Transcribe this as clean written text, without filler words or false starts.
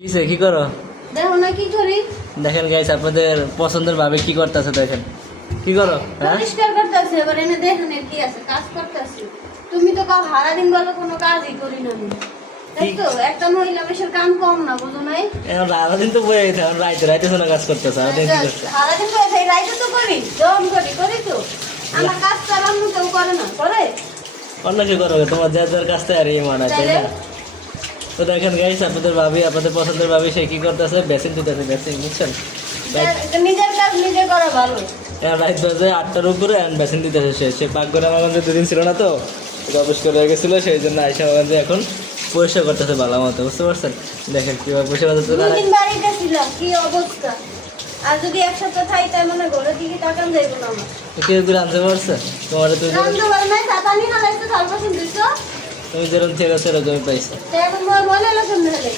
কিসে কি করো? দেখো না কি করি, দেখেন গাইস, আপনাদের পছন্দের ভাবে কি করতেছে দেখেন। কি করো? হ্যাঁ, পরিষ্কার করতেছে। এবার এনে দেখেন এর কি আছে, কাজ করতেছি। তুমি তো কাল সারাদিন বলো কোনো কাজই করি না আমি। তাই তো একটা মহিলা বেশের কাম কম না, বুঝো নাই? এখন সারাদিন তো বয়ে গেছে, এখন রাইতে রাইতে শোনা কাজ করতেছে। সারাদিন কি করছে? সারাদিন করে থাকি, রাইতে তো করি, দম করি তো। আমার কাজ চালানো কেউ করে না, করে? অন্য কি করবে, তোমার যার যার কাছ থেকে আর এই মানায়, তাই না? তো দেখেন গাইস, আপনাদের ভাবি, আপনাদের পছন্দের ভাবি সে কি করতেছে, বেসিন দিতেছে, বেসিন বুঝছেন? নিজের কাজ নিজে করা ভালো। রাত বাজে 8টার উপরে বেসিন দিতেছে। সে পাক করে আমার গঞ্জে দুদিন ছিল না তো, অফিস করে গেছিলো, সেই জন্য আইসা আমার গঞ্জে এখন পরিষ্কার করতেছে ভালো মতো, বুঝতে পারছেন? দেখেন কিভাবে পরিষ্কার করতেছে। দুদিন বাড়িতে ছিলাম, কি অবস্থা। আর যদি এক সপ্তাহ থাই তাই মানে ঘরের দিকে তাকান যাইব না আমার। কেউ করে আনতে পারছে তোমার? রান্ধতে পারে নাই, সাতানি হালাইতে 4% দিছো। তুমি যেরকম থেকে সেরকমই পাইছো। এখন মনে হলো কেমনে হলে